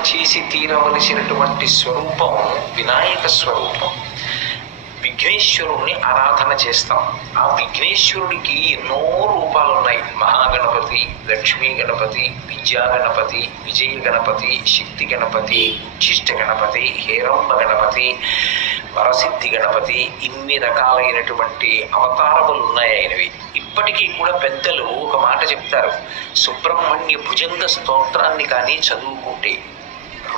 చేసి తీరవలసినటువంటి స్వరూపం వినాయక స్వరూపం. విఘ్నేశ్వరుణ్ణి ఆరాధన చేస్తాం. ఆ విఘ్నేశ్వరుడికి ఎన్నో రూపాలు ఉన్నాయి మహాగణపతి లక్ష్మీ గణపతి విద్యా గణపతి విజయ గణపతి శక్తి గణపతి ఉచ్చిష్ట గణపతి హేరంబ గణపతి వరసిద్ధి గణపతి ఇన్ని రకాలైనటువంటి అవతారములు ఉన్నాయి ఆయనవి. ఇప్పటికీ కూడా పెద్దలు ఒక మాట చెప్తారు. సుబ్రహ్మణ్య భుజంగ స్తోత్రాన్ని కానీ చదువుకుంటే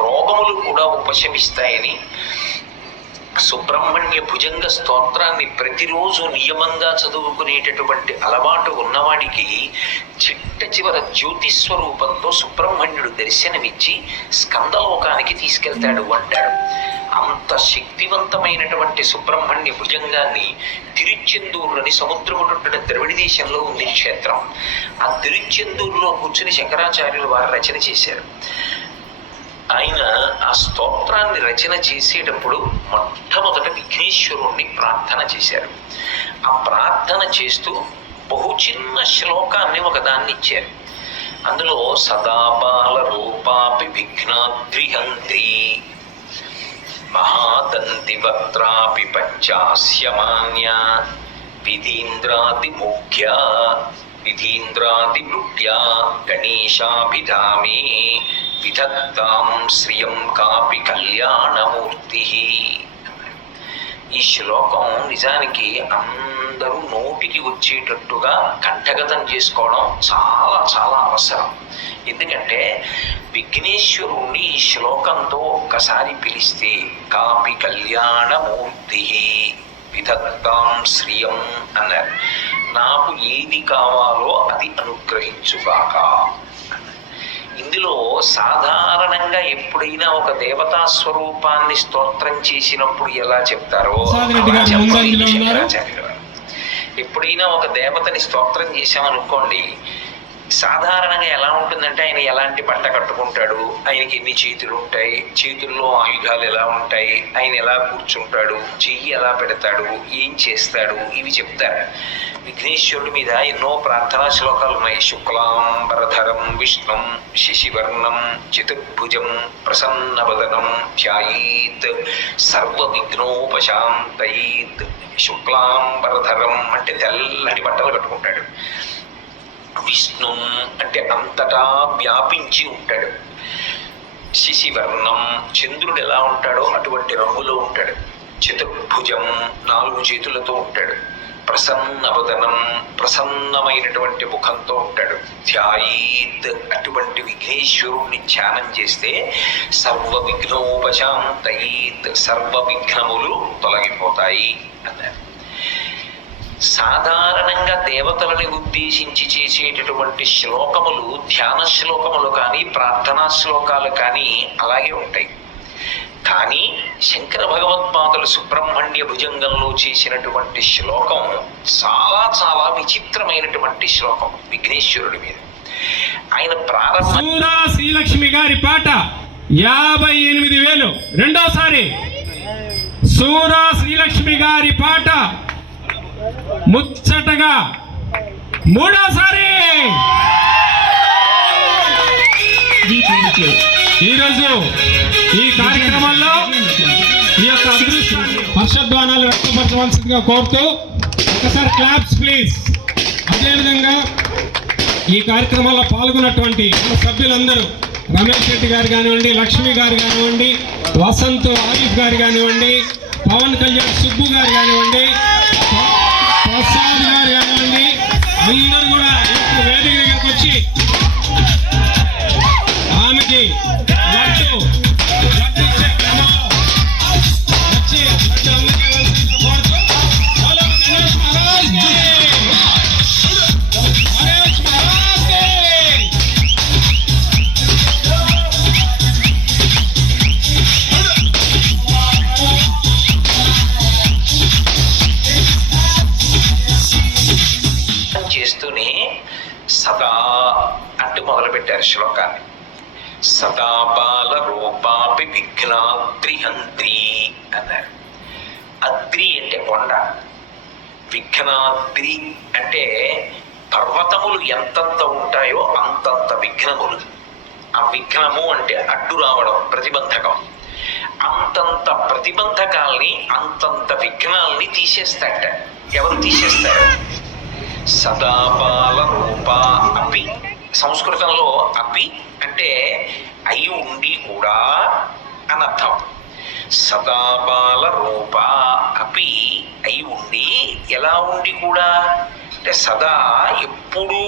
రోగములు కూడా ఉపశమిస్తాయని సుబ్రహ్మణ్య భుజంగ స్తోత్రాన్ని ప్రతిరోజు నియమంగా చదువుకునేటటువంటి అలవాటు ఉన్నవాడికి చిట్ట చివర జ్యోతి స్వరూపంతో సుబ్రహ్మణ్యుడు దర్శనమిచ్చి స్కందలోకానికి తీసుకెళ్తాడు అంటాడు. అంత శక్తివంతమైనటువంటి సుబ్రహ్మణ్య భుజంగాన్ని తిరుచెందూరులోని అని ద్రవిడి దేశంలో ఉంది క్షేత్రం. ఆ తిరుచెందూరులో కూర్చుని శంకరాచార్యులు వారు రచన చేశారు. ఆయన ఆ స్తోత్రాన్ని రచన చేసేటప్పుడు మొట్టమొదట విఘ్నేశ్వరుణ్ణి ప్రార్థన చేశారు. ఆ ప్రార్థన చేస్తూ బహు చిన్న శ్లోకాన్ని ఒకదాన్ని ఇచ్చారు. అందులో సదాబాల రూపాపి విఘ్నాద్రిహంత్రి మహాదంతి వక్త్రాపి పంచాస్యమాన్య విధీంద్రాది ముఖ్య విధీంద్రాది మృగ్యా గణేశాభిధామే విధత్తాం శ్రియం కాపి కళ్యాణమూర్తి ఈ శ్లోకం నిజానికి అందరూ నోటికి వచ్చేటట్టుగా కంఠగతం చేసుకోవడం చాలా చాలా అవసరం. ఎందుకంటే విఘ్నేశ్వరుణ్ణి ఈ శ్లోకంతో ఒక్కసారి పిలిస్తే కాపి కళ్యాణమూర్తి విధత్తాం శ్రియం అన్నారు. నాకు ఏది కావాలో అది అనుగ్రహించుగాక. ఇందులో సాధారణంగా ఎప్పుడైనా ఒక దేవతా స్వరూపాన్ని స్తోత్రం చేసినప్పుడు ఎలా చెప్తారో. శంకరాచార్యులు. ఎప్పుడైనా ఒక దేవతని స్తోత్రం చేశామనుకోండి సాధారణంగా ఎలా ఉంటుందంటే ఆయన ఎలాంటి బట్ట కట్టుకుంటాడు? ఆయనకి ఎన్ని చేతులు ఉంటాయి? చేతుల్లో ఆయుధాలు ఎలా ఉంటాయి? ఆయన ఎలా కూర్చుంటాడు? చెయ్యి ఎలా పెడతాడు? ఏం చేస్తాడు? ఇవి చెప్తారు. విఘ్నేశ్వరుడి మీద ఎన్నో ప్రార్థనా శ్లోకాలు ఉన్నాయి. శుక్లాంబరధరం విష్ణుం శశివర్ణం చతుర్భుజం ప్రసన్నవదనం ధ్యాయీత్ సర్వ విఘ్నోపశాంతయీత్ శుక్లాంబరధరం అంటే తెల్లటి బట్టలు కట్టుకుంటాడు. విష్ణు అంటే అంతటా వ్యాపించి ఉంటాడు. శిశివర్ణం చంద్రుడు ఎలా ఉంటాడో అటువంటి రంగులో ఉంటాడు. చతుర్భుజం నాలుగు చేతులతో ఉంటాడు. ప్రసన్నవదనం ప్రసన్నమైనటువంటి ముఖంతో ఉంటాడు. ధ్యాయీత్ అటువంటి విఘ్నేశ్వరుణ్ణి ధ్యానం చేస్తే సర్వ విఘ్నోపశాంతయీత్ సర్వ విఘ్నములు తొలగిపోతాయి అన్నారు. సాధారణంగా దేవతలని ఉద్దేశించి చేసేటటువంటి శ్లోకములు ధ్యాన శ్లోకములు కానీ ప్రార్థనా శ్లోకాలు కానీ అలాగే ఉంటాయి. కానీ శంకర భగవత్పాదులు సుబ్రహ్మణ్య భుజంగంలో చేసినటువంటి శ్లోకం చాలా చాలా విచిత్రమైనటువంటి శ్లోకం విఘ్నేశ్వరుడి మీద. ఆయన ప్రారంభ శ్రీలక్ష్మి గారి పాట యాభై ఎనిమిది వేలు. రెండోసారి. సూరా శ్రీలక్ష్మి గారి పాట ముచ్చటగా మూడోసారి. ఈరోజు ఈ కార్యక్రమంలో ఈ యొక్క అదృష్టాన్ని హర్షధ్వానాలు వ్యక్తపరచవలసిందిగా కోరుతూ ఒకసారి క్లాప్స్ ప్లీజ్. అదేవిధంగా ఈ కార్యక్రమంలో పాల్గొన్నటువంటి సభ్యులందరూ రమేష్ రెడ్డి గారు కానివ్వండి లక్ష్మి గారు కానివ్వండి వసంత్ ఆరిఫ్ గారు కానివ్వండి పవన్ కళ్యాణ్ సుబ్బు గారు కానివ్వండి అందరూ కూడా వేదిక దగ్గరకు వచ్చి ఆమెకి శ్లోకాన్ని సదాపాల రూపాపి విఘ్నాద్రి విఘ్నాద్రిహంత్రి అన్నారు. అద్రి అంటే కొండ. విఘ్నాద్రి అంటే పర్వతములు ఎంతంత ఉంటాయో అంతంత విఘ్నములు. ఆ విఘ్నము అంటే అడ్డు రావడం ప్రతిబంధకం. అంతంత ప్రతిబంధకాల్ని అంతంత విఘ్నాల్ని తీసేస్తాడట ఎవరు తీసేస్తారు? సదాపాల రూప అపి సంస్కృతంలో అపి అంటే అయి ఉండి కూడా అనర్థం సదాబాల రూప అపి అయి ఉండి ఎలా ఉండి కూడా? అంటే సదా ఎప్పుడూ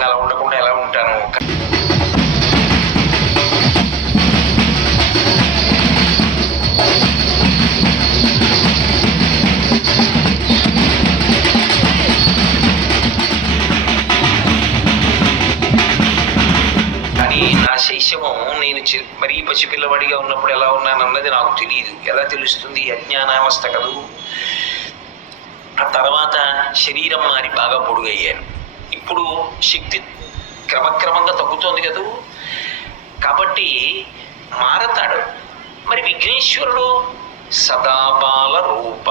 ఉంటాను అలా ఉండకుండా ఎలా ఉంటాను? కానీ నా శైశవం నేను మరీ పసిపిల్లవాడిగా ఉన్నప్పుడు ఎలా ఉన్నానన్నది నాకు తెలియదు ఎలా తెలుస్తుంది? అజ్ఞానావస్థ కదూ? ఆ తర్వాత శరీరం మారి బాగా పొడుగయ్యాను. ఇప్పుడు శక్తి క్రమక్రమంగా తగ్గుతోంది కదూ. కాబట్టి మారతాడు. మరి విఘ్నేశ్వరుడు సదాబాల రూప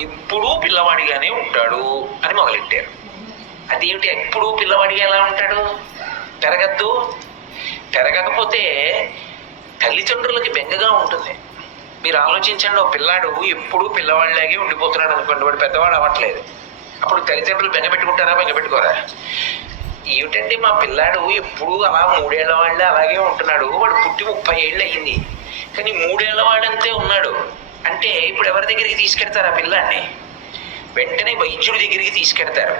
ఎప్పుడూ పిల్లవాడిగానే ఉంటాడు అని మొదలెట్టారు. అదేమిటి? ఎప్పుడూ పిల్లవాడిగా ఎలా ఉంటాడు? పెరగద్దు. పెరగకపోతే తల్లిదండ్రులకి బెంగగా ఉంటుంది. మీరు ఆలోచించండి ఓ పిల్లాడు ఎప్పుడూ పిల్లవాడిలాగే ఉండిపోతున్నాడు అనుకోండి వాడు పెద్దవాడు అవ్వట్లేదు. అప్పుడు తల్లిదండ్రులు బెంగపెట్టుకుంటారా బెంగపెట్టుకోరా పెట్టుకోరా? ఏమిటండి మా పిల్లాడు ఎప్పుడూ అలా మూడేళ్ళ వాళ్ళే అలాగే ఉంటున్నాడు. వాడు పుట్టి ముప్పై ఏళ్ళు అయ్యింది. కానీ మూడేళ్ళ వాడంతే ఉన్నాడు. అంటే ఇప్పుడు ఎవరి దగ్గరికి తీసుకెడతారు ఆ పిల్లాన్ని? వెంటనే వైద్యుడి దగ్గరికి తీసుకెడతారు.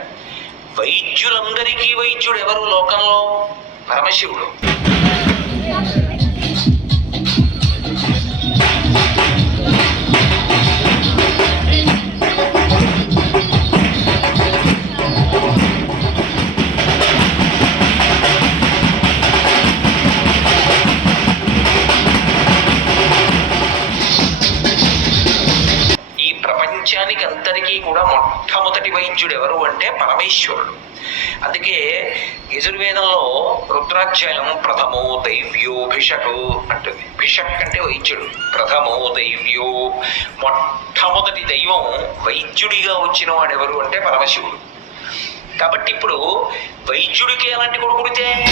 వైద్యులందరికీ వైద్యుడు ఎవరు? లోకంలో పరమశివుడు. పూజ్యుడు ఎవరు అంటే పరమేశ్వరుడు. అందుకే యజుర్వేదంలో రుద్రాధ్యాయం ప్రథమో దైవ్యో భిషకు అంటుంది. భిషక్ అంటే వైద్యుడు. ప్రథమో దైవ్యో. మొట్టమొదటి దైవం వైద్యుడిగా వచ్చిన వాడు ఎవరు అంటే పరమశివుడు. కాబట్టి ఇప్పుడు వైద్యుడికి ఎలాంటి కొడుకుడితే